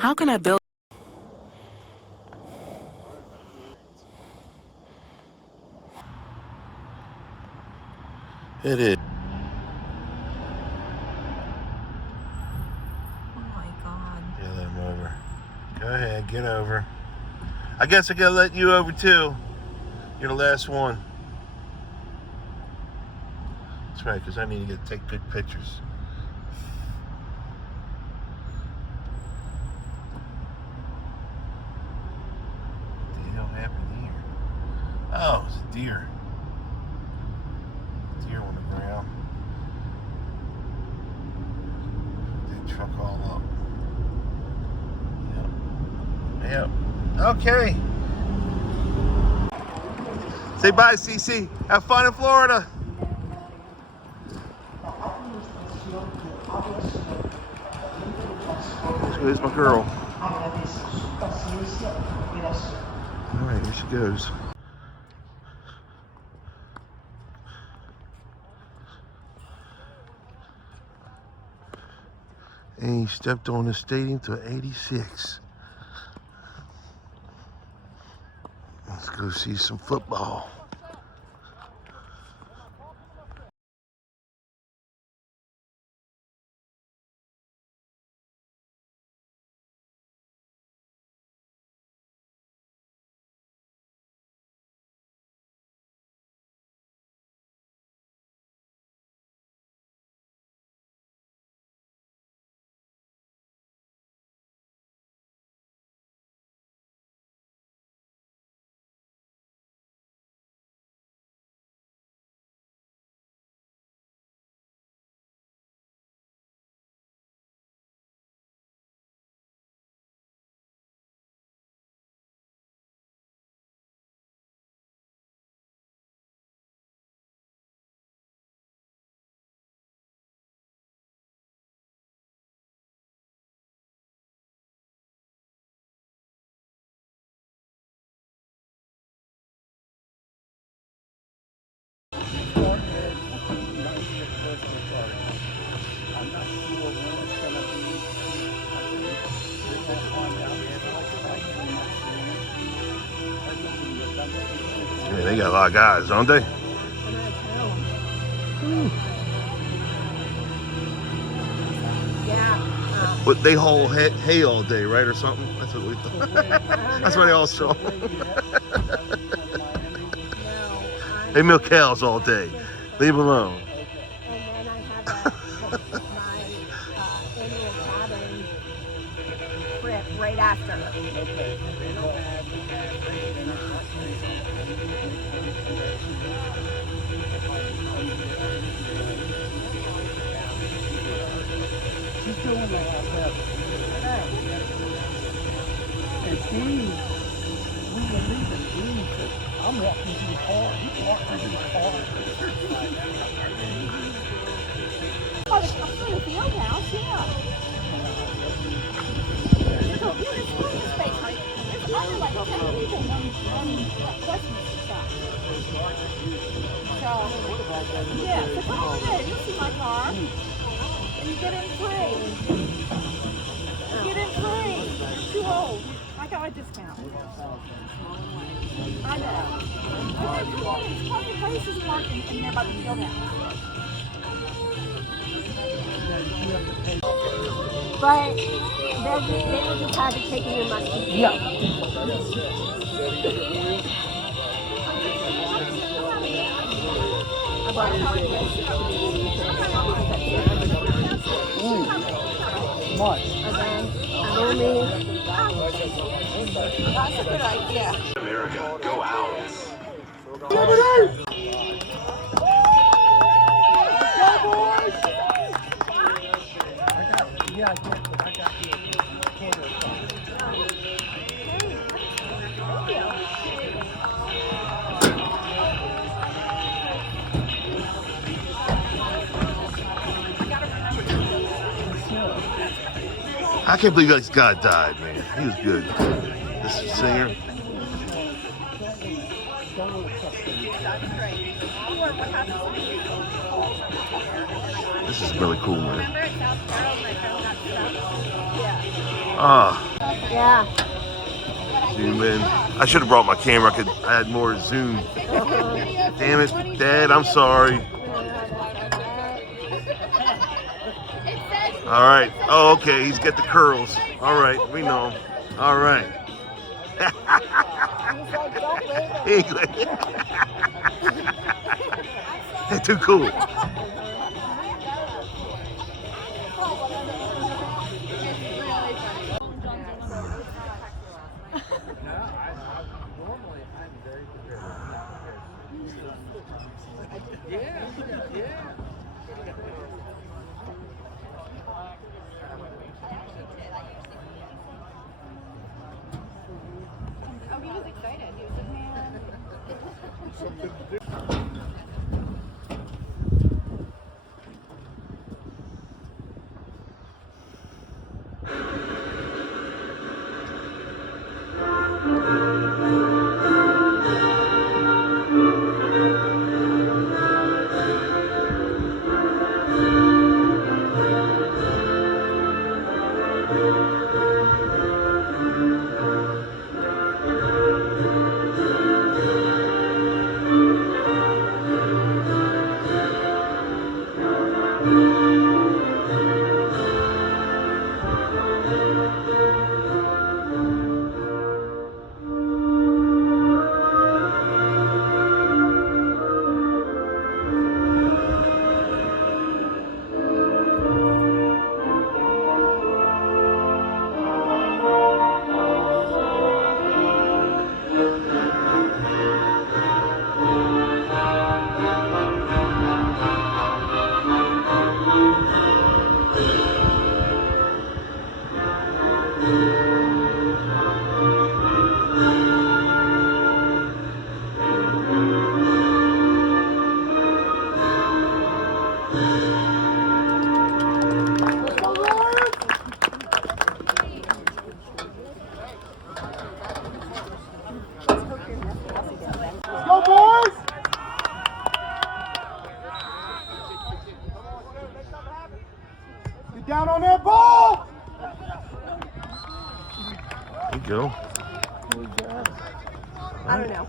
How can I build? It is. Oh my God. Yeah, let him over. Go ahead, get over. I guess I gotta let you over too. You're the last one. That's right, because I need to take good pictures. What the hell happened here? Oh, it's a deer. Deer on the ground. Dead truck all up. Yep. Okay. Say bye, Cece. Have fun in Florida. There's my girl. All right, here she goes. And he stepped on the stadium to 86. Let's go see some football. Yeah, they got a lot of guys, don't they? But they haul hay all day, right, or something? That's what we thought. That's what they all saw. They milk cows all day. Leave them alone. And then I have my annual cabin trip right after. And Dean, we were leaving. Dean said, I'm walking to the car. He walked to the car. Oh, the field house, yeah. There's plenty of space, right? There's only like 10 people on Westminster side. So, yeah, so come on in. You see my car. And you get in free. Get in free. You're too old. I got a discount. I know. There's plenty of places working in there by the field house. But they were just happy taking your money. Yeah. I bought Smart. And then that's a good idea. America, go out. Yeah, I got you. I can't believe this guy died, man. He was good. This singer. This is really cool, man. Ah. Yeah. Zoom in. I should have brought my camera. I had more zoom. Damn it, Dad. I'm sorry. All right. Oh, okay. He's got the curls. All right. We know. All right. They're too cool. Oh, he was excited. He was like, man. Go, boys! Get down on that ball! There you go. I don't know.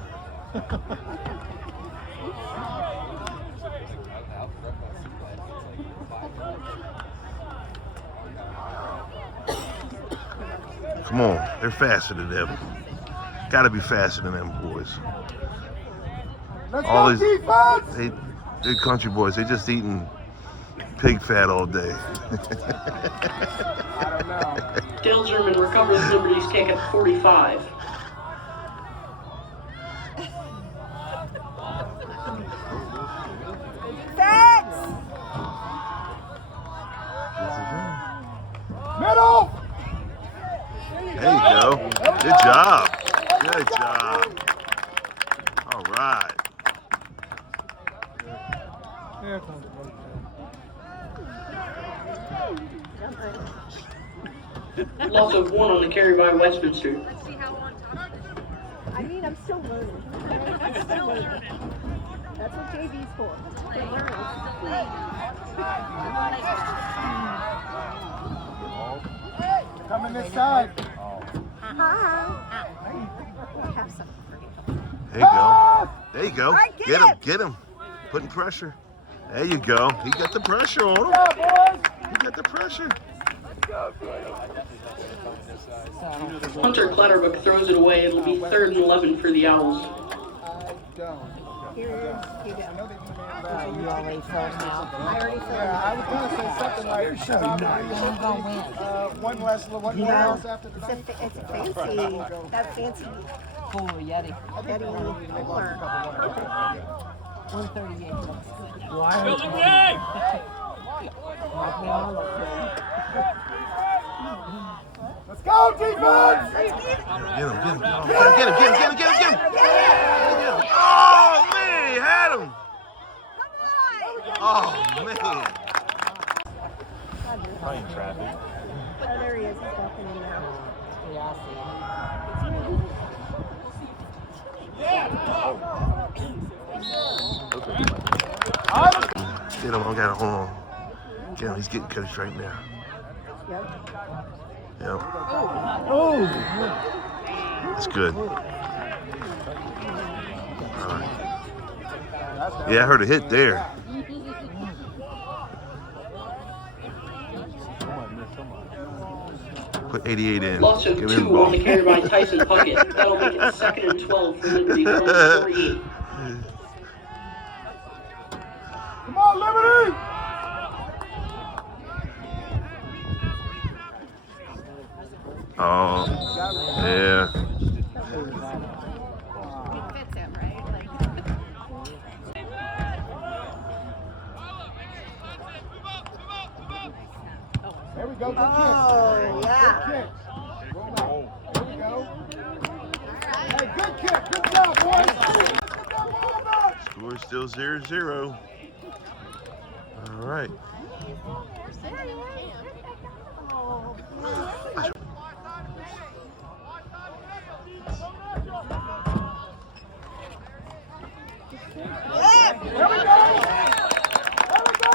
Come on. They're faster than them. Gotta be faster than them boys. Let's All go, these- defense! They're country boys. They just eating pig fat all day. I don't know. Dale German recovers Liberty's kick at 45. Middle! There you go. Good job. Good job. All right. Loss of 1 on the carry by Westminster. I mean, I'm still learning. I'm still learning. That's what JV's for. For learning. Coming this side. Have some. There you go. There you go. All right, Get him. Get him. Putting pressure. There you go. He got the pressure on him. Yeah, boys! He got the pressure. Hunter Clatterbuck throws it away. It'll be 3rd and 11 for the Owls. I don't. Here it is. I know they do that. You already filled now. I already filled Yeah, I was gonna say something like one less after the night. It's a fancy, that fancy Cool Yeti. Yeti Nibbler. 138 looks good. Let's go, defense! Get him. Get him. Get him. Get him. Get him. Get him. Get him. Get him. Oh, man. He had him. Oh, man. Probably in traffic. Oh, there he is. He's walking in now. Yeah, I see. Get him. I got to hold on. Get him. He's getting coached right now. Yep. Yep. Oh, That's good. Yeah, I heard a hit there. Put 88 in. Loss of Give 2 him the ball. on the carry by Tyson Puckett. That'll make it 2nd and 12 for Liberty from the 48. come on, Liberty! Oh, yeah. There we go, good kick. Oh, yeah. Good kick. There we go. Hey, good kick, good job, boys. Score still 0-0. All right. There we go. There we go.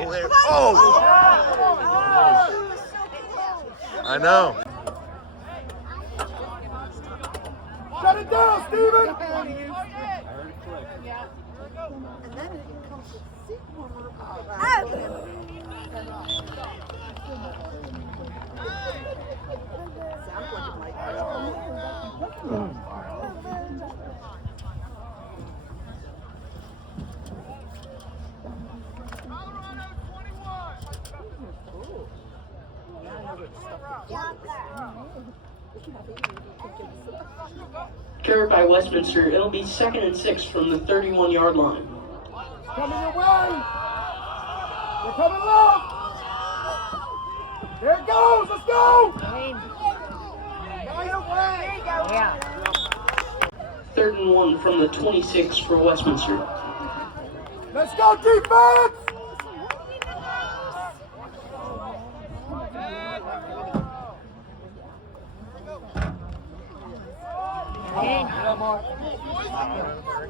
Oh, there. Oh! I know. Shut it down, Steven. Carried by Westminster. It'll be 2nd and 6 from the 31-yard line. Coming your way. They're coming left. There it goes. Let's go. Yeah. 3rd and 1 from the 26 for Westminster. Let's go, defense.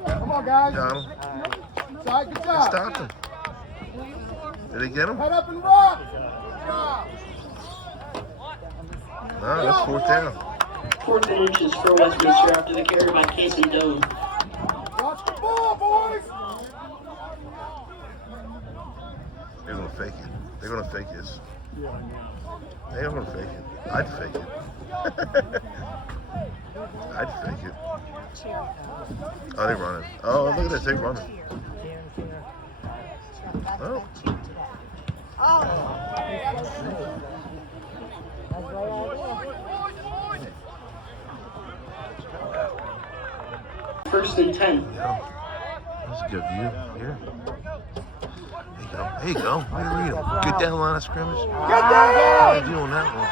Come on, guys. Got him. Side, good job. Stopped him. Did they get him? Head up and run. Good job. No, that's 4th down. 4th and inches for Westminster after the carry by Casey Doan. Watch the ball, boys. They're gonna fake it. They're gonna fake this. They're gonna fake it. I'd fake it. I'd fake it. Oh, they're running. Oh, look at this. They're running. Oh. First and 10. That's a good view. Here. There you go. Way to read him. Good down line of scrimmage. Get How down. you doing that one?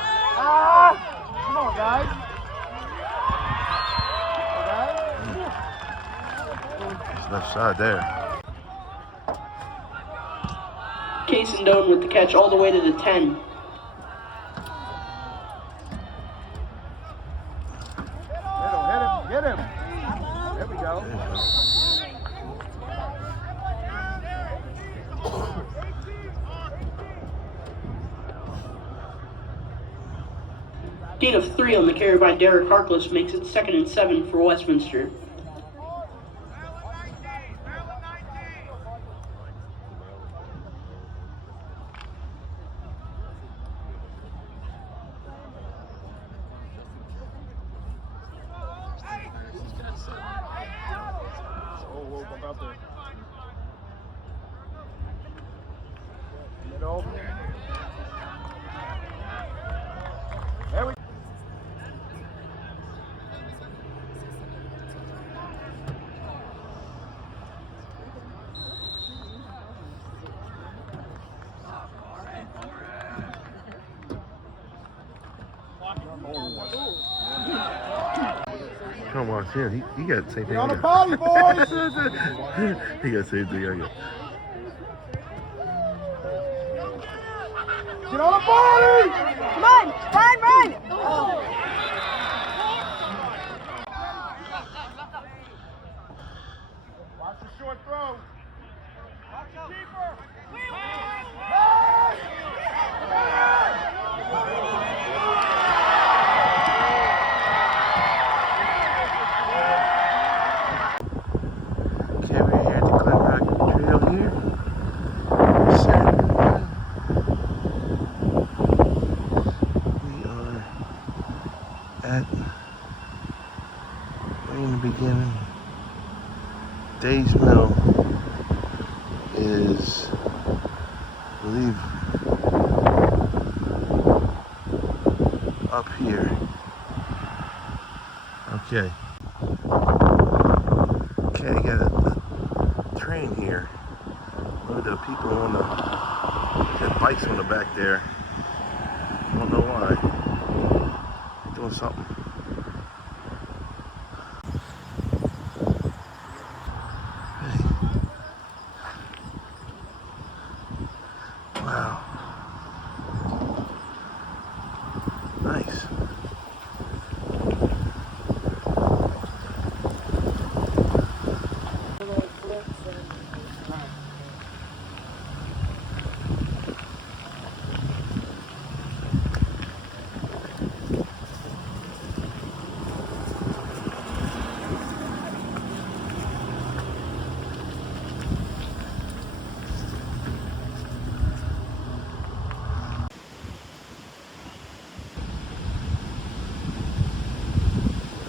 Come on, guys. It's left side there. Casey Doan with the catch all the way to the 10. Hit him. There we go. Gain of 3 on the carry by Derek Harkless makes it 2nd and 7 for Westminster. There we go. Come on, him. He got the same thing. Get on I the got. body, boys. He got the same thing I got. Get on the body. Come on, run, run. Oh. at way in the beginning. Dave's Mill is, I believe, up here. Okay. Okay, I got a train here. Load of people on the, got bikes on the back there. I don't know why. They're doing something. Wow. Nice.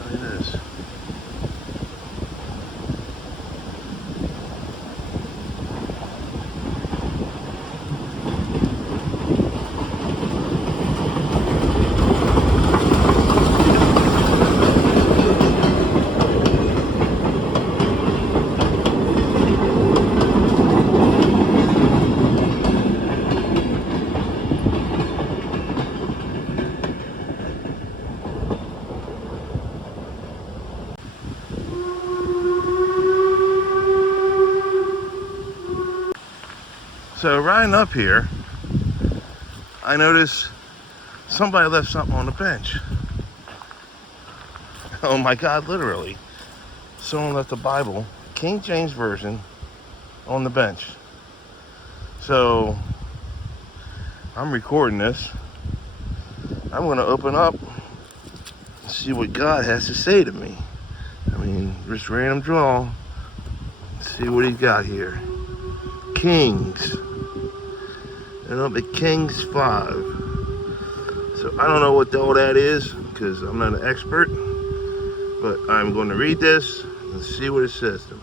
It is. So riding up here, I noticed somebody left something on the bench. Oh my God, literally. Someone left the Bible, King James Version, on the bench. So I'm recording this. I'm going to open up and see what God has to say to me. I mean, just random draw. See what he's got here. Kings. And up at Kings 5. So I don't know what all that is because I'm not an expert, but I'm going to read this and see what it says to me.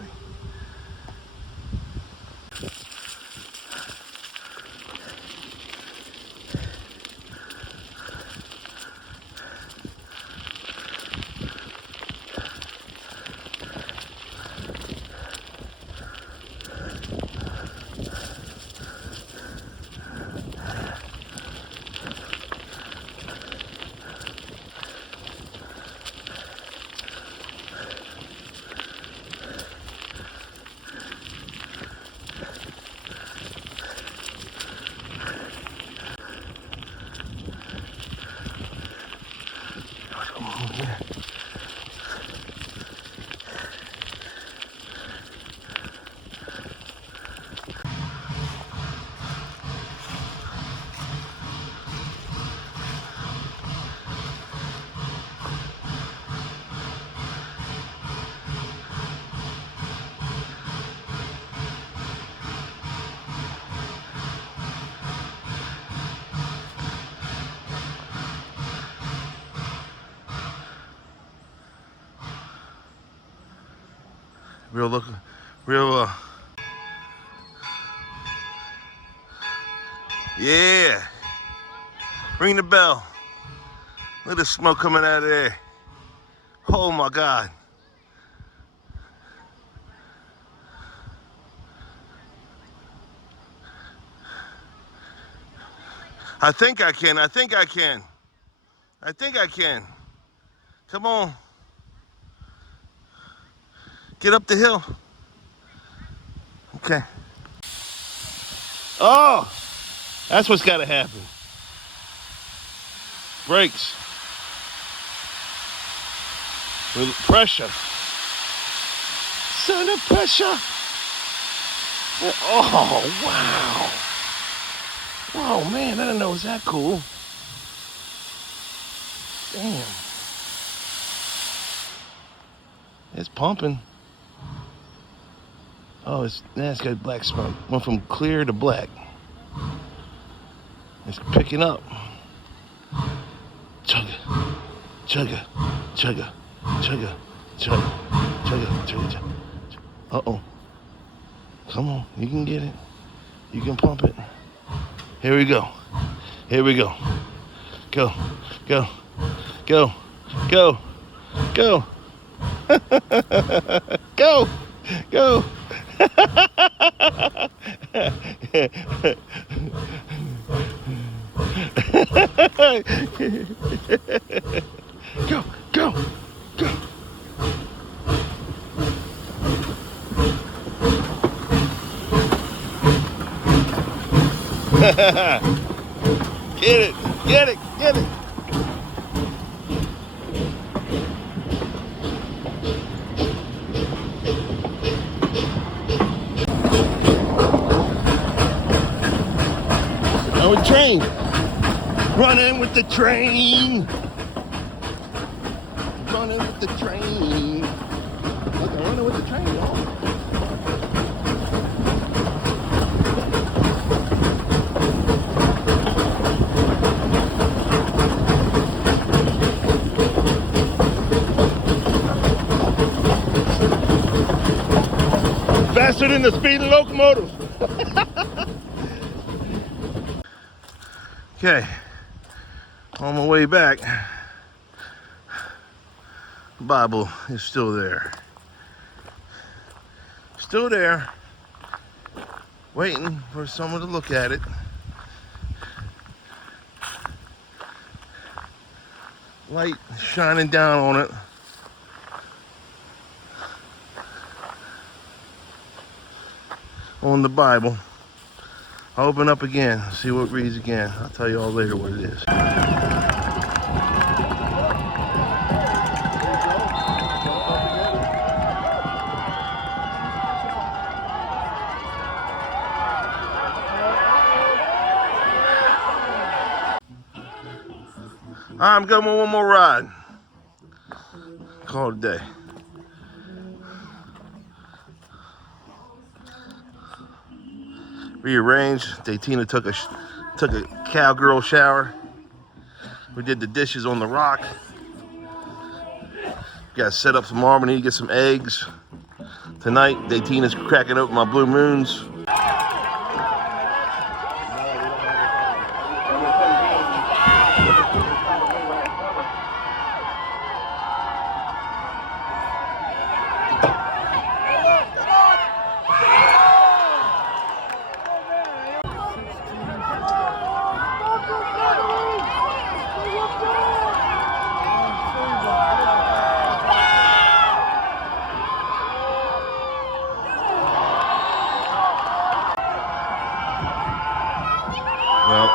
Yeah. Ring the bell. Look at the smoke coming out of there. Oh my God. I think I can. Come on. Get up the hill. Okay. Oh, that's what's got to happen. Brakes. With pressure. Son of pressure. Oh, wow. Oh, man, I didn't know it was that cool. Damn. It's pumping. Oh, it's got black smoke. Went from clear to black. It's picking up. Chug it. chugga, chugga, chugga, chugga, chugga, chugga, chugga. Uh-oh. Come on, you can get it. You can pump it. Here we go. Here we go. Go, go, go, go, go. Go, go. Go, go, go. Get it, get it, get it. Oh, train. Running with the train. Running with the train. Like I'm running with the train, y'all. Faster than the speeding locomotives. Okay, on my way back, the Bible is still there. Still there, waiting for someone to look at it. Light shining down on it. On the Bible. I'll open up again, see what it reads again. I'll tell you all later what it is. I'm going one more ride. Call it a day. Rearranged. Datina took a cowgirl shower. We did the dishes on the rock. Got to set up some harmony, get some eggs. Tonight, Datina's cracking open my blue moons. Nope.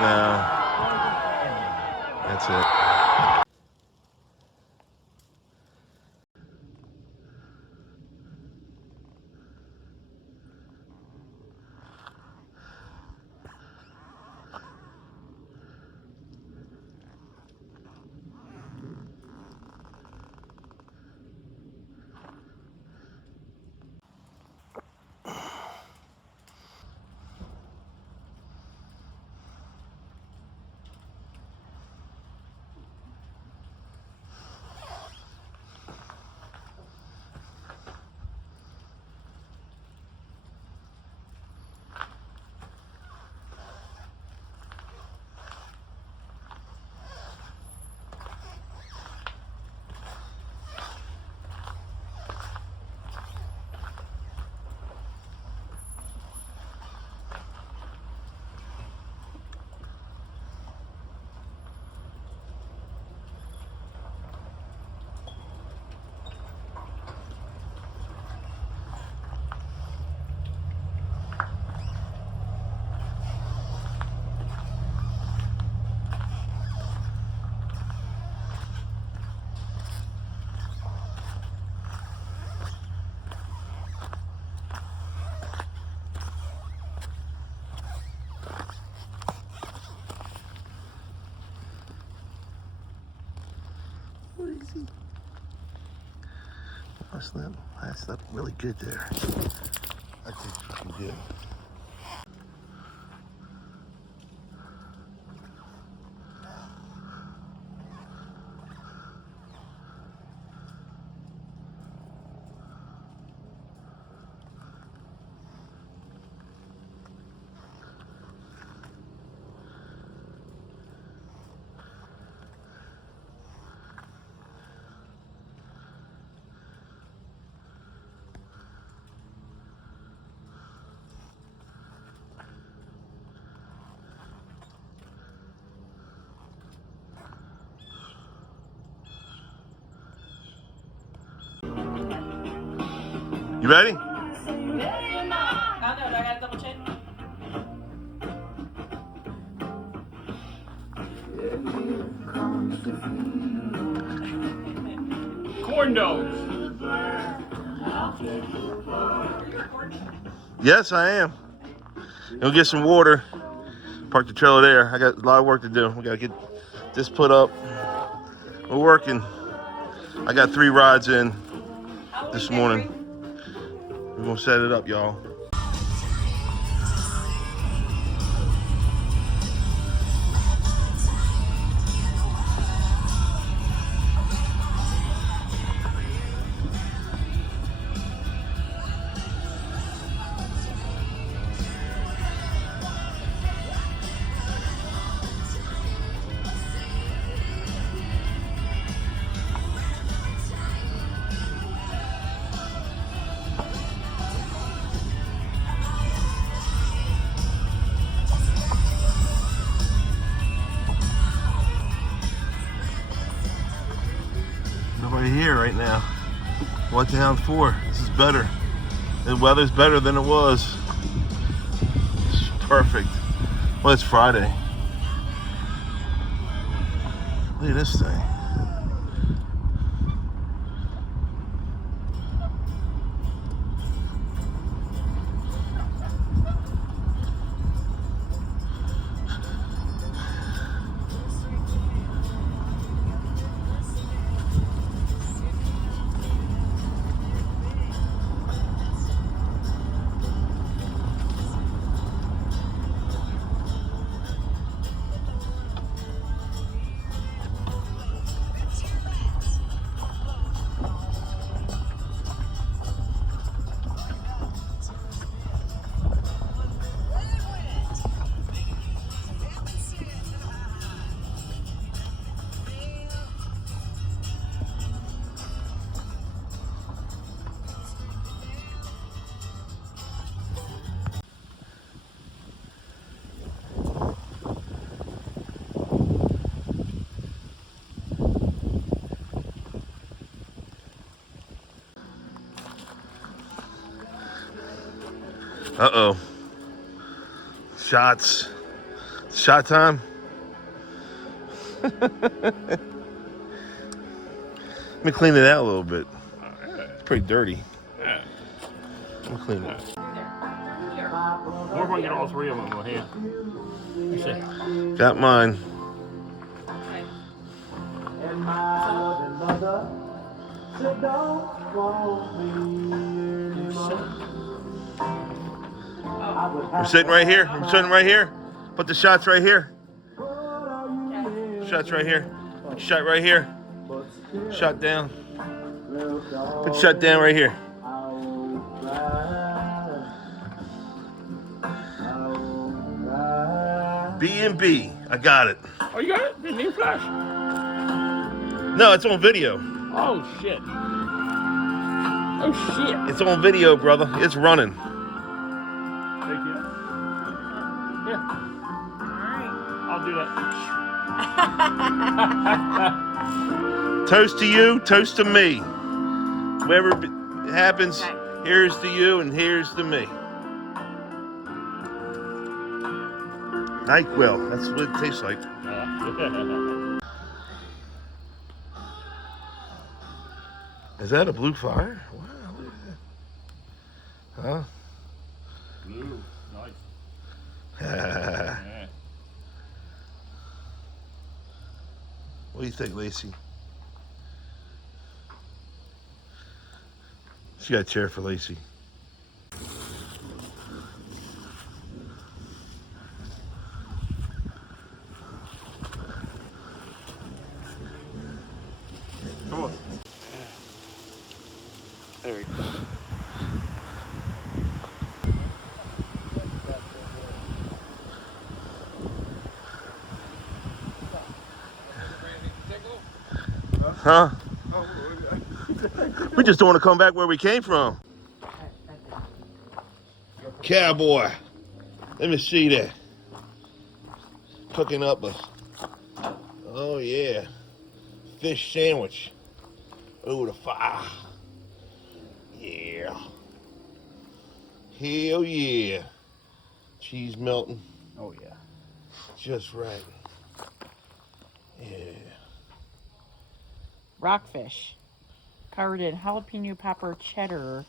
No. That's it. I slept really good there. I think fucking good. You ready? I gotta double check. Corn dogs. Yes, I am. Go get some water. Park the trailer there. I got a lot of work to do. We gotta get this put up. We're working. I got 3 rides in this morning. We're gonna set it up, y'all. Nobody here right now. What the hell for? This is better. The weather's better than it was. It's perfect. Well, it's Friday. Look at this thing. Uh-oh. Shots. Shot time. Let me clean it out a little bit. It's pretty dirty. I'm gonna clean it. Where if I get all 3 of them in my hand? You see? Got mine. I'm sitting right here. I'm sitting right here. Put the shots right here. Shots right here. Shot right here. Shot down. Put shot down right here. B&B. I got it. Oh, you got it? Didn't need flash. No, it's on video. Oh, shit. Oh, shit. It's on video, brother. It's running. Thank you. Yeah. I'll do that. Toast to you, toast to me. Whatever happens, here's to you and here's to me. NyQuil, that's what it tastes like. Is that a blue fire? Wow, look at that. Huh? Blue. Nice. Yeah. Yeah. What do you think, Lacey? She got a chair for Lacey. Come on. There we go. Huh? We just don't want to come back where we came from. Cowboy. Let me see that. Cooking up a, oh yeah, fish sandwich over the fire. Yeah. Hell yeah. Cheese melting Oh yeah. just right. Yeah. Rockfish. Covered in jalapeno popper cheddar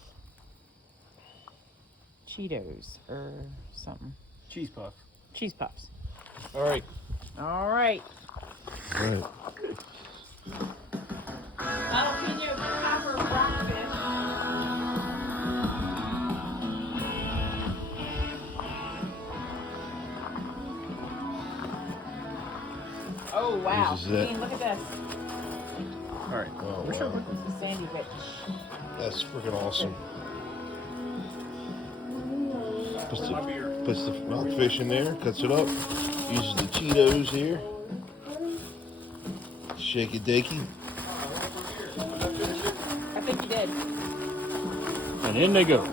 Cheetos or something. Cheese puff. Cheese puffs. All right. All right. Right. Jalapeno popper rockfish. Oh wow. This is it. Dean, look at this. All right. Oh, Where's wow. your- This is Sandy Rich. That's freaking awesome. My beer. Puts the rockfish in there, cuts it up, uses the Cheetos here. Shake it, dakey. I think you did. And in they go.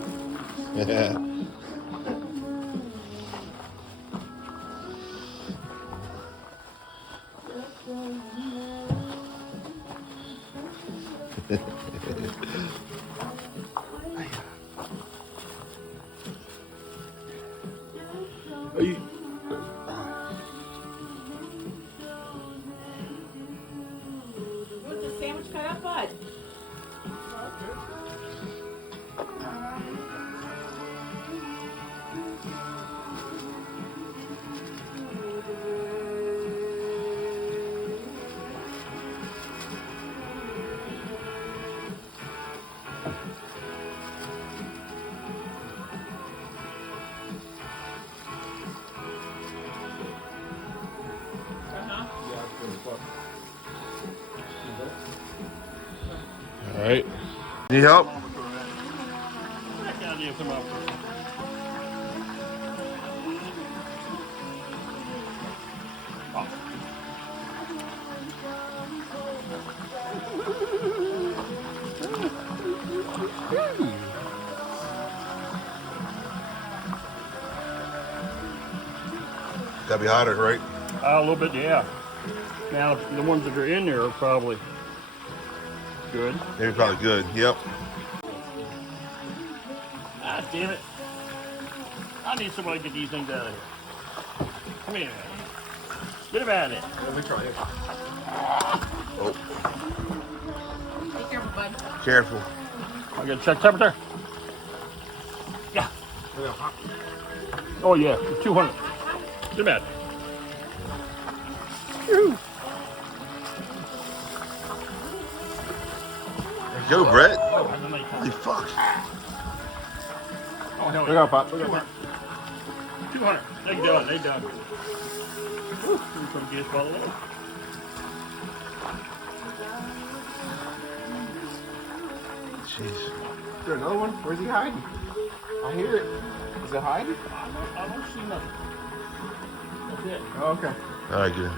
What's the sandwich cut up, bud? All right. Need help? Gotta be hotter, right? A little bit, yeah. Now the ones that are in there are probably good. They're probably good. Yep. Ah, damn it! I need somebody to get these things out of here. Come here. Get them out of there. Let me try it. Oh, Be careful, bud. careful. I got to check temperature. Yeah. Oh yeah, 200. Get them out. Whew. There you go, Brett. Oh, Holy fuck. hell Look yeah. out, Pop. Look 200. out. 200. They done. They done. Whew. Some gas bottle there. Jeez. Is there another one? Where's he hiding? I hear it. Is it hiding? I don't see nothing. That's it. Oh, okay. All right, good.